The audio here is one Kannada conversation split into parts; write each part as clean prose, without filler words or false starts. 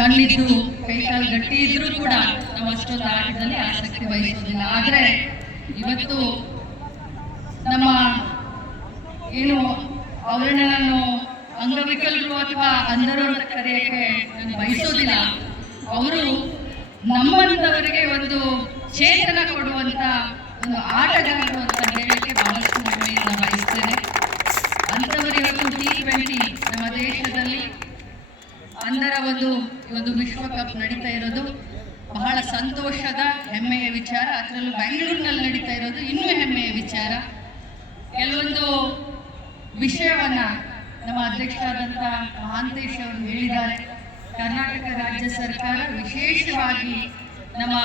ಕಣ್ಣಿದ್ದು ಕೈಕಾಲು ಗಟ್ಟಿ ಇದ್ರೂ ಕೂಡ ನಾವು ಅಷ್ಟೊಂದು ಆಟದಲ್ಲಿ ಆಸಕ್ತಿ ವಹಿಸೋದಿಲ್ಲ. ಆದರೆ ಇವತ್ತು ನಮ್ಮ ಏನು ಅವರನ್ನ ನಾನು ಅಂಗವಿಕಲರು ಅಥವಾ ಅಂಧರು ಅಂತ ಕರೆಯಕ್ಕೆ ನಾನು ಬಯಸೋದಿಲ್ಲ. ಅವರು ನಮ್ಮಂಥವರಿಗೆ ಒಂದು ಚೇತನ ಕೊಡುವಂತ ಒಂದು ಆಟಗಾರರು ಅಂತ ಹೇಳಕ್ಕೆ ಬಹಳಷ್ಟು ಹೆಮ್ಮೆಯಿಂದ ಬಯಸ್ತೇನೆ. ಅಂಥವರು ಇವತ್ತು T20 ನಮ್ಮ ದೇಶದಲ್ಲಿ ಅಂಧರ ಒಂದು ವಿಶ್ವಕಪ್ ನಡೀತಾ ಇರೋದು ಬಹಳ ಸಂತೋಷದ ಹೆಮ್ಮೆಯ ವಿಚಾರ. ಅದರಲ್ಲೂ ಬೆಂಗಳೂರಿನಲ್ಲಿ ನಡೀತಾ ಇರೋದು ಇನ್ನೂ ಹೆಮ್ಮೆಯ ವಿಚಾರ. ಕೆಲವೊಂದು ವಿಷಯವನ್ನ ನಮ್ಮ ಅಧ್ಯಕ್ಷರಾದಂಥ ಮಹಾಂತೇಶ್ ಅವರು ಹೇಳಿದ್ದಾರೆ. ಕರ್ನಾಟಕ ರಾಜ್ಯ ಸರ್ಕಾರ ವಿಶೇಷವಾಗಿ ನಮ್ಮ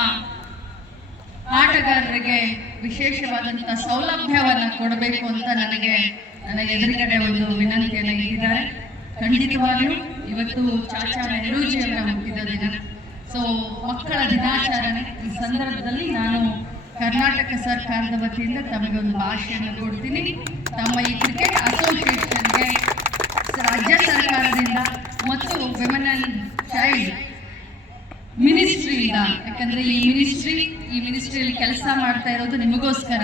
ಆಟಗಾರರಿಗೆ ವಿಶೇಷವಾದಂಥ ಸೌಲಭ್ಯವನ್ನು ಕೊಡಬೇಕು ಅಂತ ನನ್ನ ಎದುರುಗಡೆ ಒಂದು ವಿನಂತಿಯನ್ನು ಇಟ್ಟಿದ್ದಾರೆ. ಖಂಡಿತವಾಗಿಯೂ ಇವತ್ತು ಚಾಚಾ ನೆಹರೂಜಿ ಅವರ ಹುಟ್ಟಿದ ದಿನ. ಸೊ ಮಕ್ಕಳ ದಿನಾಚರಣೆ ಈ ಸಂದರ್ಭದಲ್ಲಿ ನಾನು ಕರ್ನಾಟಕ ಸರ್ಕಾರದ ವತಿಯಿಂದ ತಮಗೆ ಒಂದು ಭಾಷೆಯನ್ನು ಕೊಡ್ತೀನಿ. ತಮ್ಮ ಈ ಕ್ರಿಕೆಟ್ ಅಸೋಸಿಯೇಷನ್ಗೆ ರಾಜ್ಯ ಸರ್ಕಾರದಿಂದ ಮತ್ತು ವಿಮೆನ್ ಅಂಡ್ ಚೈಲ್ಡ್ ಮಿನಿಸ್ಟ್ರಿಯಿಂದ, ಯಾಕಂದ್ರೆ ಈ ಮಿನಿಸ್ಟ್ರಿಯಲ್ಲಿ ಕೆಲಸ ಮಾಡ್ತಾ ಇರೋದು ನಿಮಗೋಸ್ಕರ,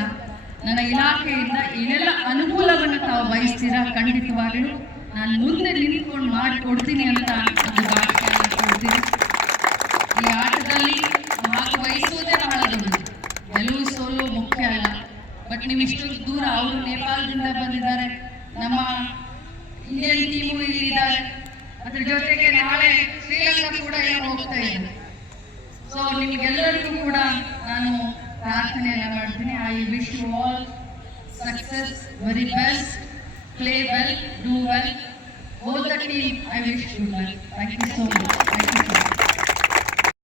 ನನ್ನ ಇಲಾಖೆಯಿಂದ ಏನೆಲ್ಲ ಅನುಕೂಲವನ್ನು ತಾವು ಬಯಸ್ತೀರಾ ಖಂಡಿತವಾಗಲೂ ನಾನು ಮುಂದೆ ನಿಂತ್ಕೊಂಡು ಮಾಡಿಕೊಡ್ತೀನಿ ಅಂತ ಒಂದು ಭಾಷೆಯನ್ನು ಕೊಡ್ತೀನಿ. ಈ ಆಟದಲ್ಲಿ ಭಾಗವಹಿಸುವುದೇ ಬಹಳ ದೊಡ್ಡದು. ಗೆಲುವು ಸೋಲು ಮುಖ್ಯ ಅಲ್ಲ. ಬಟ್ ನೀವು ಇಷ್ಟೊಂದು ದೂರ, ಅವರು ನೇಪಾಳದಿಂದ ಬಂದಿದ್ದಾರೆ, ನಮ್ಮ ಇಂಡಿಯನ್ ಟೀಮು ಇಲ್ಲಿದ್ದಾರೆ, ಅದ್ರ ಜೊತೆಗೆ ನಾಳೆ ಶ್ರೀಲಂಕಾ ಕೂಡ ಹೋಗ್ತಾ ಇದೆ. ಸೊ ನಿಮಗೆಲ್ಲರಿಗೂ ಕೂಡ ನಾನು ಪ್ರಾರ್ಥನೆಯನ್ನು ಮಾಡ್ತೀನಿ. I wish you all success, very best, play well, do well. Both the team, I wish you well. Thank you so much.